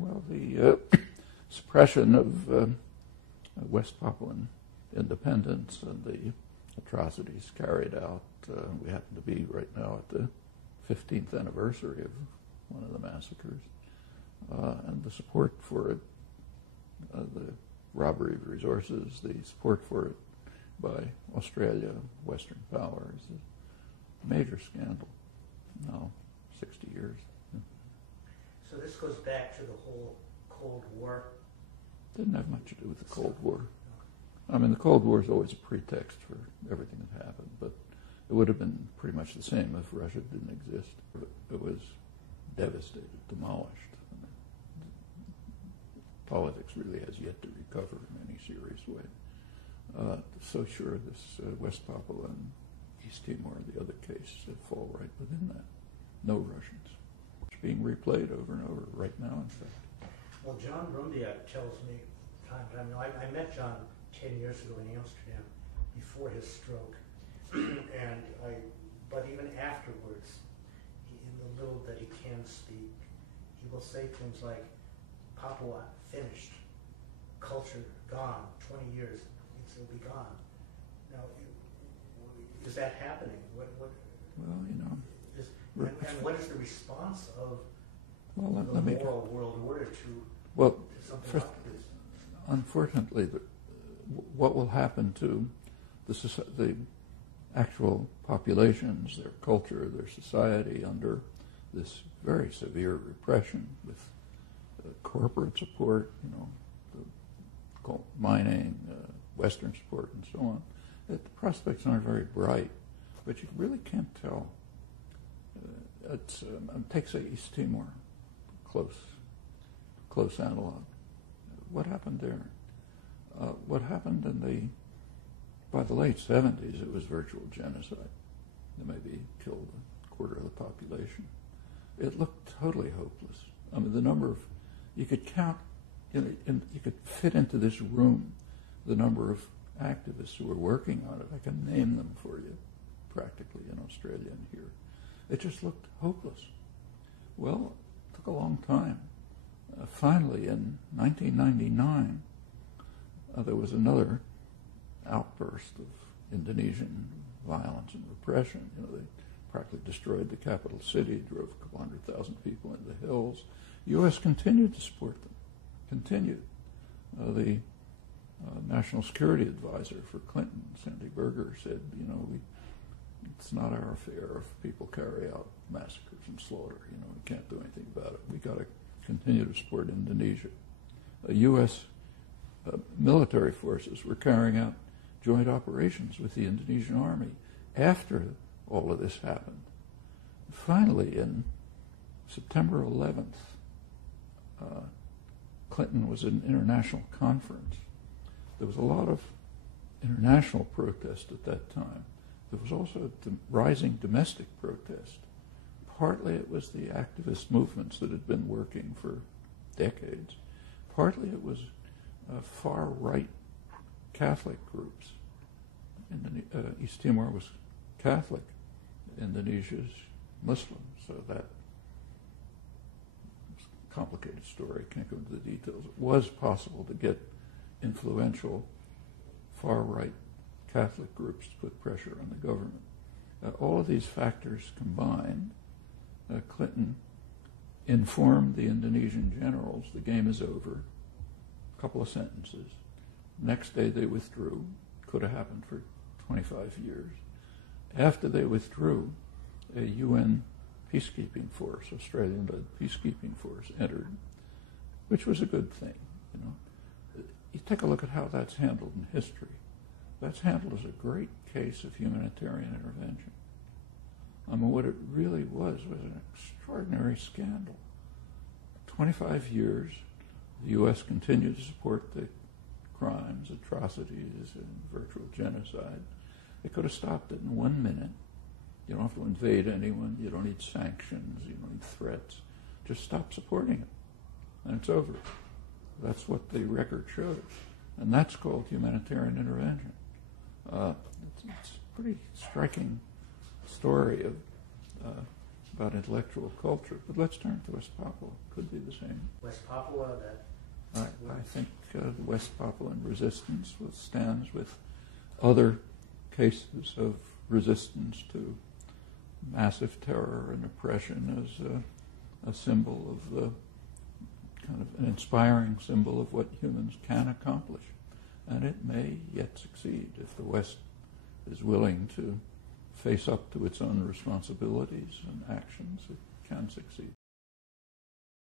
Well, the suppression of West Papuan independence and the atrocities carried out. We happen to be right now at the 15th anniversary of one of the massacres. And the support for it, the robbery of resources, the support for it by Australia, Western powers, a major scandal. Now, 60 years. So this goes back to the whole Cold War? Didn't have much to do with the Cold War. I mean, the Cold War is always a pretext for everything that happened, but it would have been pretty much the same if Russia didn't exist. It was devastated, demolished. Politics really has yet to recover in any serious way. So sure, this West Papua and East Timor, the other case, fall right within that. No Russians. It's being replayed over and over right now, in fact. Well, John Brumbiak tells me time to time. I met John 10 years ago in Amsterdam before his stroke, but even afterwards, in the little that he can speak, he will say things like, Papua finished, culture gone, 20 years, it'll be gone. Now, is that happening? What well, you know. And what is the response of the moral world order to something like this? Unfortunately, what will happen to the actual populations, their culture, their society under this very severe repression with corporate support, you know, the mining, Western support, and so on. The prospects aren't very bright, but you really can't tell. Take, say, East Timor, close analog. What happened there? What happened by the late 70s, it was virtual genocide. They maybe killed a quarter of the population. It looked totally hopeless. I mean, the number of, you could count, you could fit into this room the number of activists who were working on it. I can name them for you, practically, in Australia and here. It just looked hopeless. Well, it took a long time. Finally, in 1999, there was another outburst of Indonesian violence and repression. You know, they practically destroyed the capital city, drove a couple 100,000 people into the hills. The U.S. continued to support them, continued. The National Security Advisor for Clinton, Sandy Berger, said, you know, it's not our affair if people carry out massacres and slaughter. You know, we can't do anything about it. We got to continue to support Indonesia. U.S. Military forces were carrying out joint operations with the Indonesian army after all of this happened. Finally, in September 11th, Clinton was at an international conference. There was a lot of international protest at that time. There was also rising domestic protest. Partly it was the activist movements that had been working for decades. Partly it was far-right Catholic groups. East Timor was Catholic. Indonesia's Muslim, so that was a complicated story. Can't go into the details. It was possible to get influential far-right Catholic groups to put pressure on the government. All of these factors combined, Clinton informed the Indonesian generals the game is over, a couple of sentences. Next day they withdrew. Could have happened for 25 years. After they withdrew, a UN peacekeeping force, Australian-led peacekeeping force, entered, which was a good thing. You know, you take a look at how that's handled in history. That's handled as a great case of humanitarian intervention. I mean, what it really was an extraordinary scandal. 25 years, the U.S. continued to support the crimes, atrocities, and virtual genocide. They could have stopped it in 1 minute. You don't have to invade anyone. You don't need sanctions. You don't need threats. Just stop supporting it, and it's over. That's what the record shows. And that's called humanitarian intervention. It's a pretty striking story of about intellectual culture. But let's turn to West Papua. Could be the same. West Papua, that I think the West Papuan resistance stands with other cases of resistance to massive terror and oppression as a symbol of the kind of an inspiring symbol of what humans can accomplish. And it may yet succeed if the West is willing to face up to its own responsibilities and actions. It can succeed.